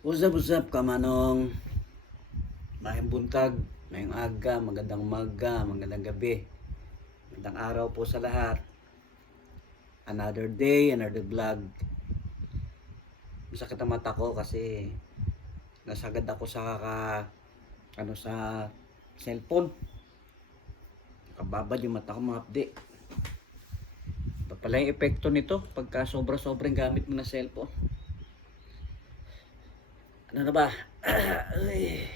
Usap-usap ka manong mayang buntag, mayang aga, magandang umaga, magandang gabi. Magandang araw po sa lahat. Another day, another vlog. Masakit ang mata ko kasi nasagad ako sa sa cellphone. Nakababad yung mata ko mga update. Iba pala yung epekto nito pagka sobra-sobrang gamit mo na cellphone. Ano na ba? Ay.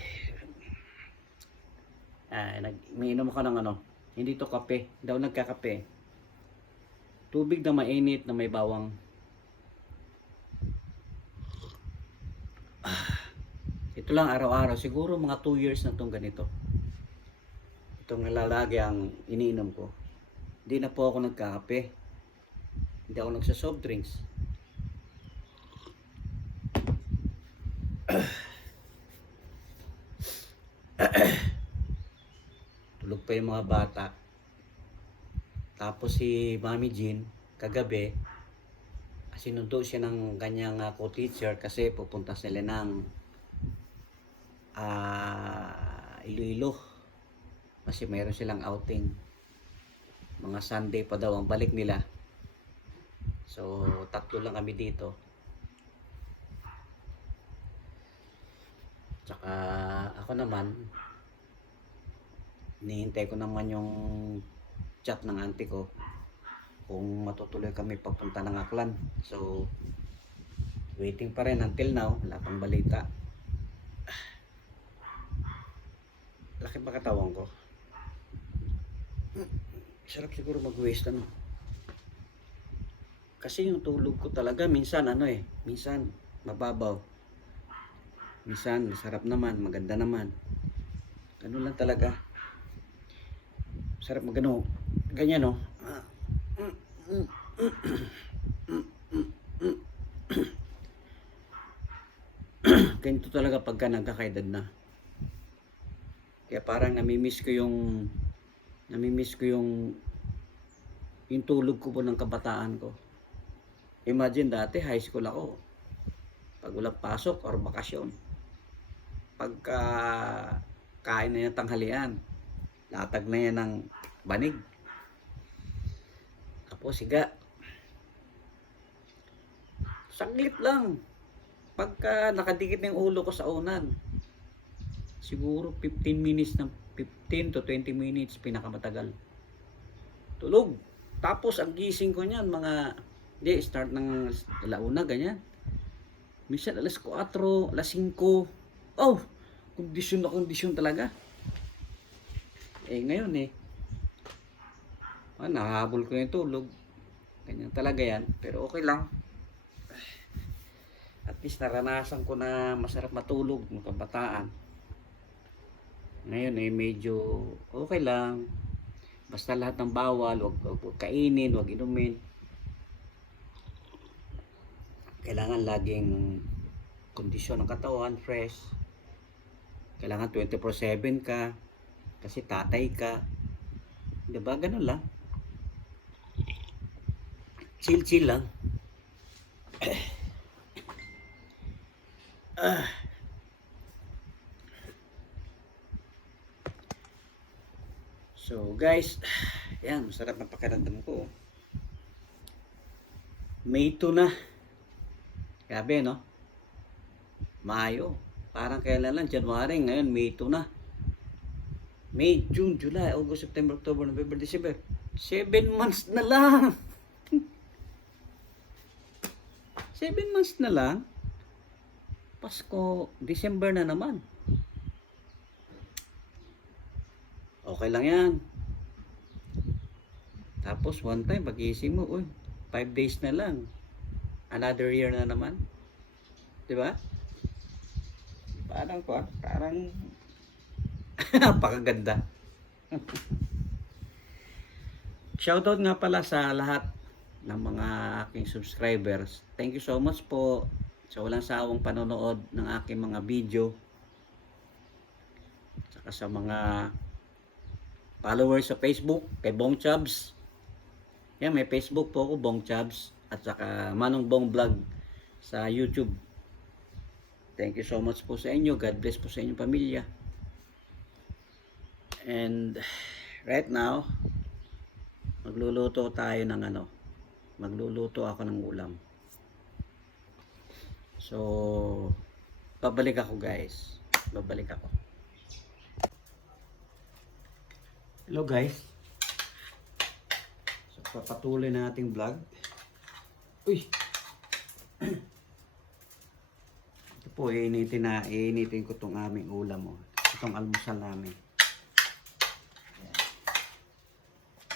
Umiinom ako ng hindi to kape. Hindi ako nagkakape. Tubig na mainit na may bawang. Ito lang araw-araw. Siguro mga 2 years na itong ganito. Itong nalalagi ang iniinom ko. Hindi na po ako nagkakape. Hindi ako nagsa-soft drinks. Tulog pa yung mga bata. Tapos si Mami Jean, kagabi, sinundo siya ng kanyang co-teacher kasi pupunta sila ng Iloilo. Kasi mayroon silang outing. Mga Sunday pa daw ang balik nila. So, tatlo lang kami dito. Tsaka ako naman, hinihintay ko naman yung chat ng auntie ko kung matutuloy kami papunta ng Aklan. So, waiting pa rin until now. Wala pang balita. Laki ba katawan ko? Sarap siguro mag-waste Kasi yung tulog ko talaga minsan minsan mababaw. Minsan masarap naman, maganda naman. Ganun lang talaga. Sarap ganyan Ganito talaga pagka nagkakaedad na. Kaya parang namimiss ko yung tulog ko po ng kabataan ko. Imagine dati high school ako. Pag walang pasok or bakasyon. Pagka kain na yung tanghalian, latag na yan ng banig. Tapos siga. Saglit lang. Pagka nakadikit na yung ulo ko sa unan, siguro 15 minutes na 15 to 20 minutes pinakamatagal. Tulog. Tapos ang gising ko niyan start ng alauna ganyan. Minsan alas 4, alas 5. Oh, kondisyon talaga. Ngayon nahabol ko yung tulog. Ganyan talaga yan. Pero okay lang. At least naranasan ko na masarap matulog ng kabataan. Ngayon medyo okay lang. Basta lahat ng bawal, wag kainin, wag inumin. Kailangan laging kondisyon ng katawan, fresh. Kailangan 24/7 ka kasi tatay ka. 'Di ba? Ganun lang. Chill lang. So guys, yan, masarap na pakiramdam ko. May 2 na. Grabe no? Mayo. Parang kailan lang, January, ngayon May 2 na. May, June, July, August, September, October, November, December. 7 months na lang. 7 months na lang. Pasko, December na naman. Okay lang yan. Tapos one time, pag-iisip mo, 5 days na lang. Another year na naman. Diba? Parang napakaganda. Shoutout nga pala sa lahat ng mga aking subscribers. Thank you so much po sa walang sawang panonood ng aking mga video. Saka sa mga followers sa Facebook, kay Bong Chubs. Yan, may Facebook po ako, Bong Chubs. At saka Manong Bong Vlog sa YouTube. Thank you so much po sa inyo. God bless po sa inyong pamilya. And right now, magluluto tayo ng magluluto ako ng ulam. So, babalik ako guys. Babalik ako. Hello guys. So, papatuloy na ating vlog. Uy! Ito po, iinitin ko itong aming ulam. Itong almusal namin.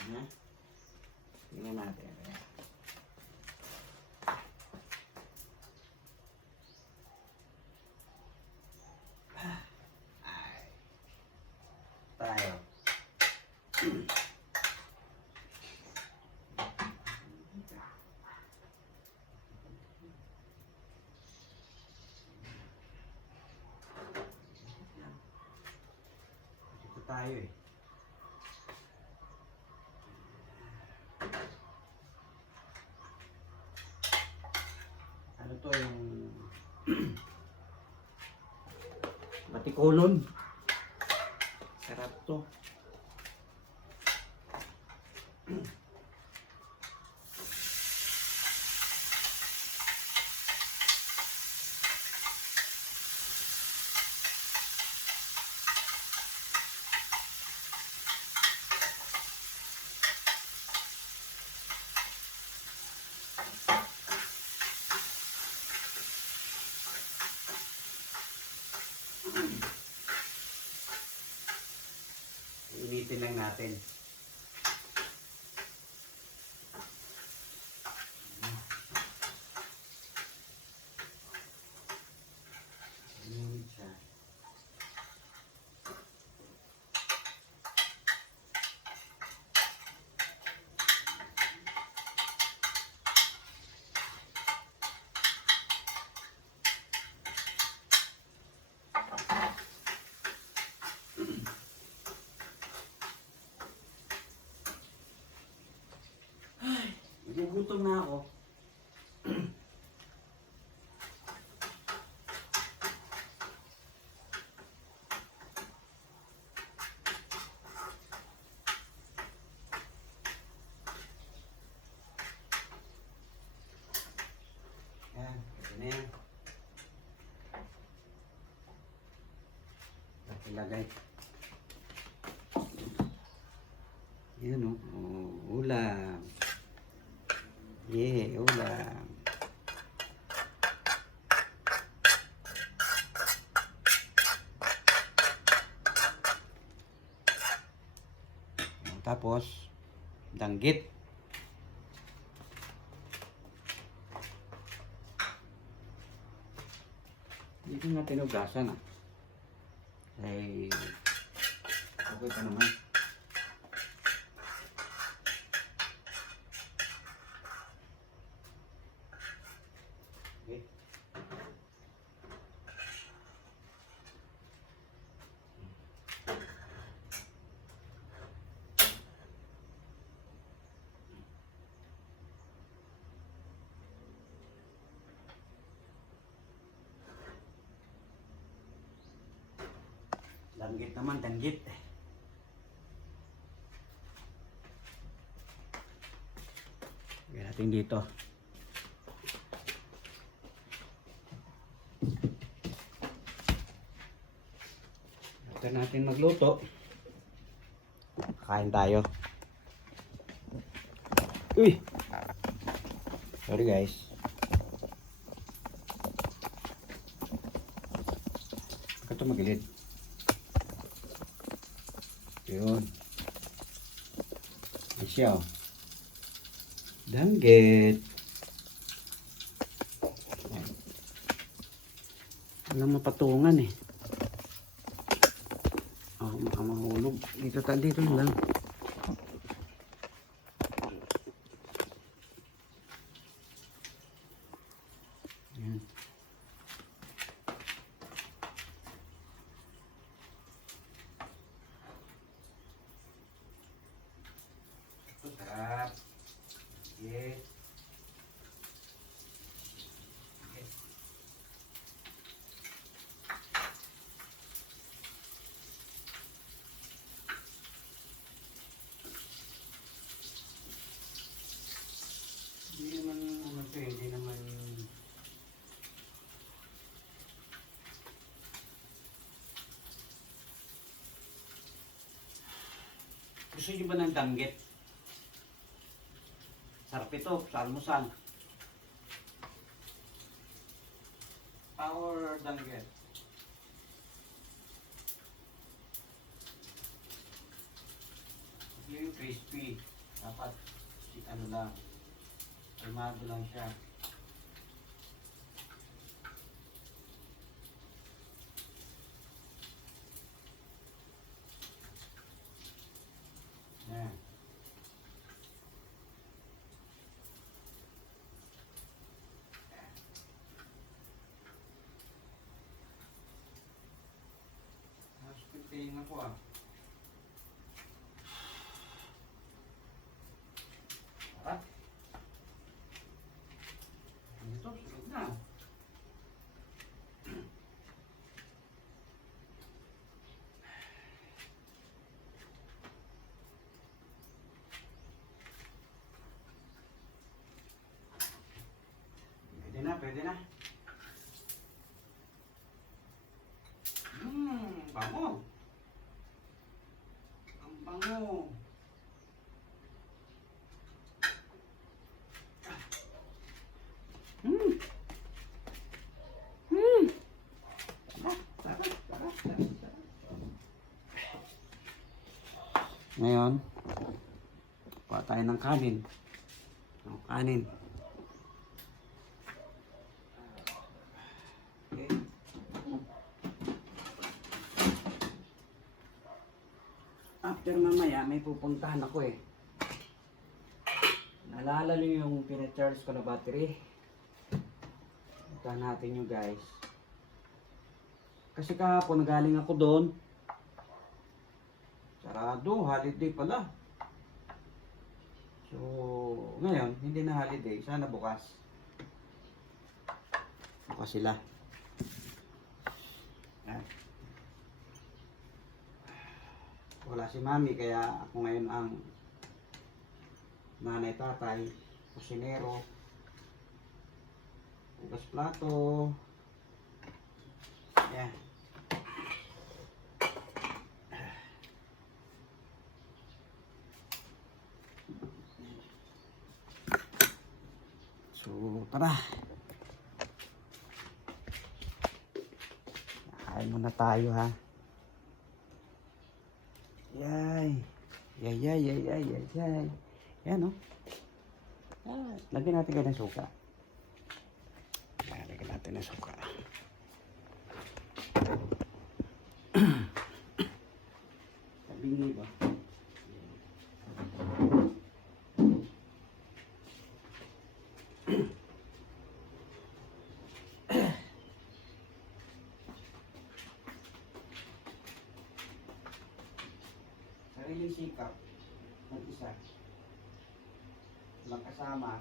Ayan. Tingnan natin. Tayo. Ito tayo eh. Ano to yung batikolon. Sarap to. Initin lang natin. Init siya. Nagugutom na ako. Yan, ito na yan. Ilagay. Yan o. Ulam. Yeah, ulam. Tapos, danggit. Dito na tinugasan ah. Ay, okay pa naman. Okay. Danggit naman, danggit. Lagyan natin dito. After natin magluto, kain tayo. Uy! Sorry guys. Ito magilid. Yun. Ay siya oh. Danggit. Walang mapatungan eh. Oh, makamahulog. Dito lang. Yan. Sarap. Okay. Gusto niyo ba ng danggit? Sarap ito sa almusal. Power danggit. Ito yung crispy. Dapat ano lang. Kalmado lang siya. Yan. Mas pintayin ako ah. Sarap. Ito, sunod na. Pwede na, pwede na. Bango. Ang bango. Ngayon, kuha tayo ng kanin. Kanin. Okay. After mamaya, may pupuntahan ako eh. Naalala niyo yung pinacharge ko na battery? Puntahan natin nyo guys. Kasi kahapon nagaling ako doon. Sarado, holiday pala. So, ngayon, hindi na holiday. Sana bukas. Bukas sila. Yan. Wala si mami, kaya ako ngayon ang nanay, tatay, kusinero, hugas plato. Yan. So, tara. Kain muna tayo ha. Yay. Yay. Yan o. Lagyan natin kayo ng suka. Lagyan natin ng suka. Sabingin ba? Sariling sikap. Mag-isa. Walang kasama.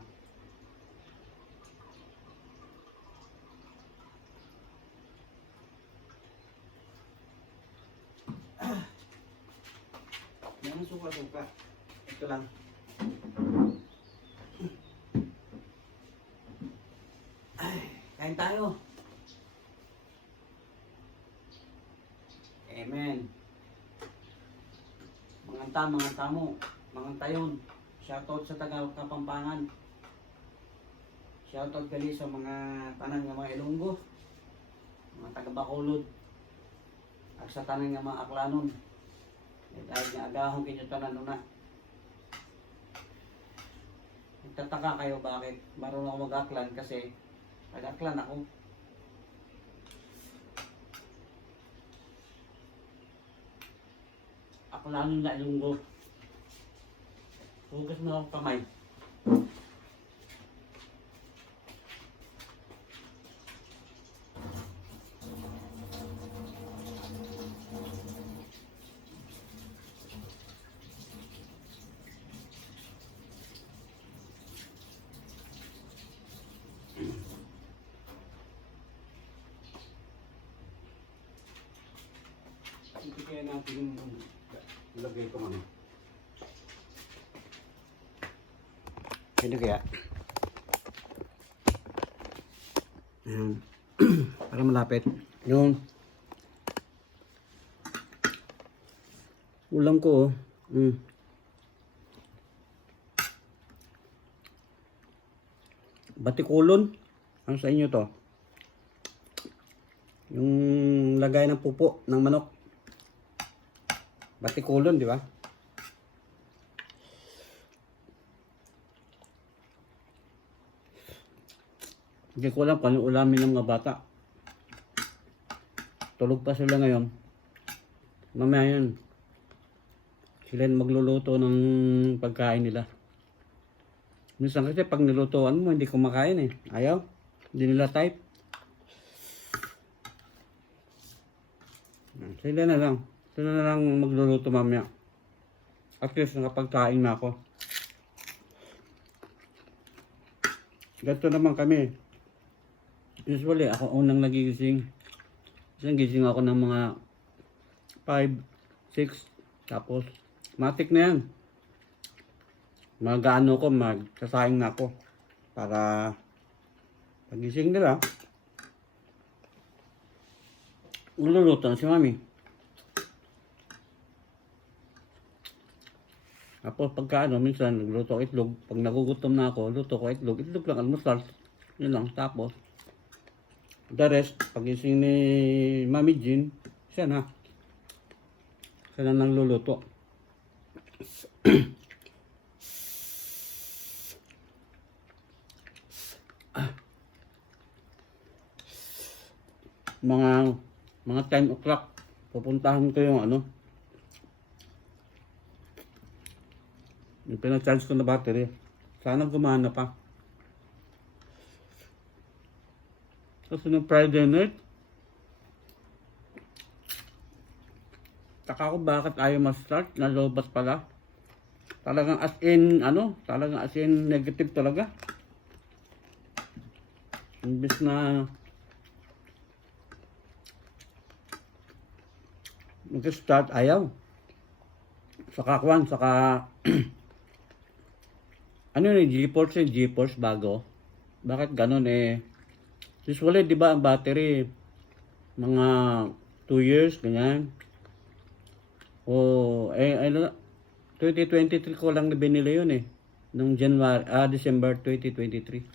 Yan ang suka-suka. Ito lang. Ay, kain tayo. Amen. Mga tamo, mga tayon. Shoutout sa taga Kapampangan. Shoutout gali sa mga tanan nga mga Ilonggo, mga taga Bacolod, at sa tanan nga mga Aklanon. Dahil nga agahong kinyo tanan na. Nagtataka kayo bakit marunong ako mag-aklan kasi nag-aklan ako. Aklanon na Ilonggo. Hugas na akong kamay. Ito kaya natin ilagay ko ano. Ano kaya? Ayan. Para malapit. Yung ulam ko oh. Batikulon. Ano sa inyo to? Yung lagay ng pupo ng manok. Batikulon, di ba? Hindi ko alam kung ano ulamin ng mga bata. Tulog pa sila ngayon. Mamaya yun. Sila magluluto ng pagkain nila. Minsan kasi pag nilutuan mo, hindi kumakain eh. Ayaw. Hindi nila type. Sila na lang. Sila na lang magluluto mamaya. At least nakapagkain na ako. Ganito naman kami. Usually, ako unang nagigising. Isang gising ako ng mga 5, 6. Tapos, matik na yan. Mag-ano ko, magsasaing na ako. Para pagising nila, ululuto na si mami. Tapos pagka minsan nagluto ako itlog. Pag nagugutom na ako, luto ko itlog. Itlog lang, almusal. Yun lang. Tapos, the rest, pagising ni Mami Jean, siya na. Siya na nang luluto. mga 10 o'clock pupuntahan ko yung yung pinacharge ko na battery. Sana gumana pa. Kasi nung Friday night, taka ko bakit ayaw ma-start, nalobat pala. Talagang as in, talagang as in negative talaga. Imbis na mag-start, ayaw. Saka ano yun, GeForce bago. Bakit ganun eh? Usually, di ba, ang battery, mga 2 years, ganyan. O, 2023 ko lang na binili yun eh. Nung December 2023.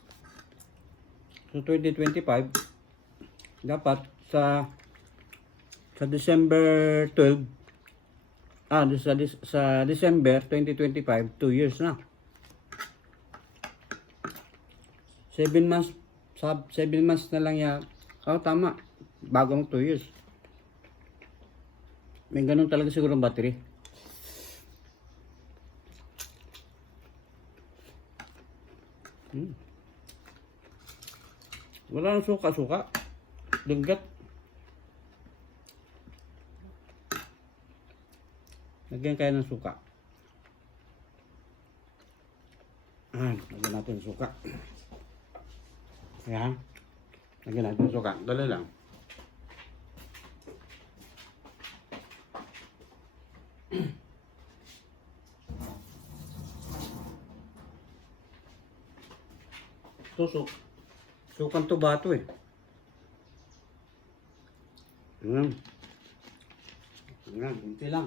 So, 2025, dapat sa December 12, sa December 2025, 2 years na. 7 months, 7 months na lang yan. Tama. Bagong 2 years. May ganun talaga siguro ang battery. Wala nang suka-suka. Linggat. Lagyan kayo ng suka. Lagyan natin ng suka. Ayan. Lagyan natin ng suka. Dali lang. Ito, sukang tubato eh. Ayan. Ayan, hindi lang.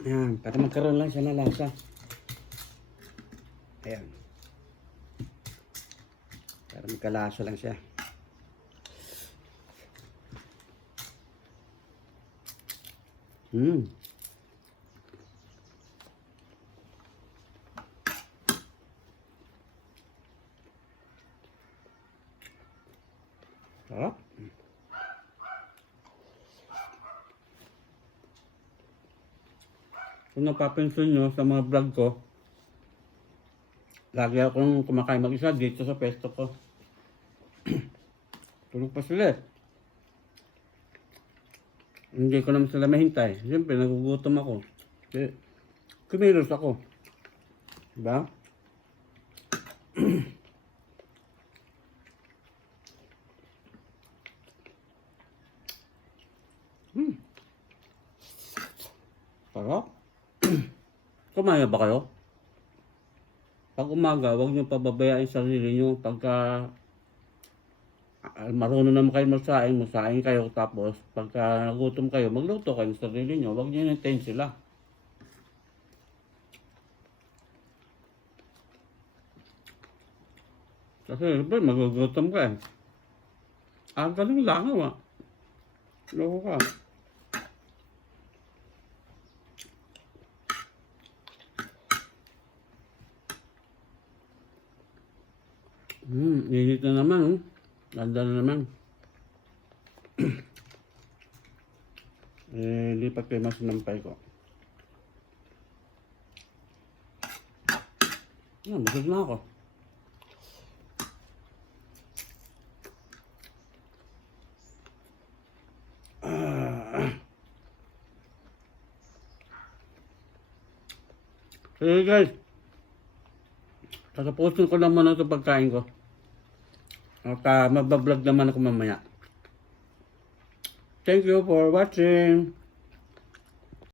Ayan, para magkaroon lang siya ng lasa. Ayan. Para magkalasa lang siya. Sarap. Kung napapansin nyo sa mga vlog ko, lagi akong kumakain mag-isa dito sa pesto ko. Tulog pa sila eh. Hindi ko naman sila mahintay. Siyempre, nagugutom ako. Kasi, kumilos ako. Diba? Sarap. Kumain ba kayo? Pag umaga, huwag niyo pababayaan yung sarili niyo pagka marunong naman kayo magsaing kayo, tapos pagka nagutom kayo, magluto kayo ng sarili nyo, huwag nyo hintayin sila. Kasi siyempre magugutom ka eh. Aga ng langaw ah. Loko ka. Init na naman oh. Ganda na naman. Lipat ko yung mas nampay ko. Busog na ako. Hey guys, katapusin ko lang muna ito pagkain ko. At magbablog naman ako mamaya. Thank you for watching.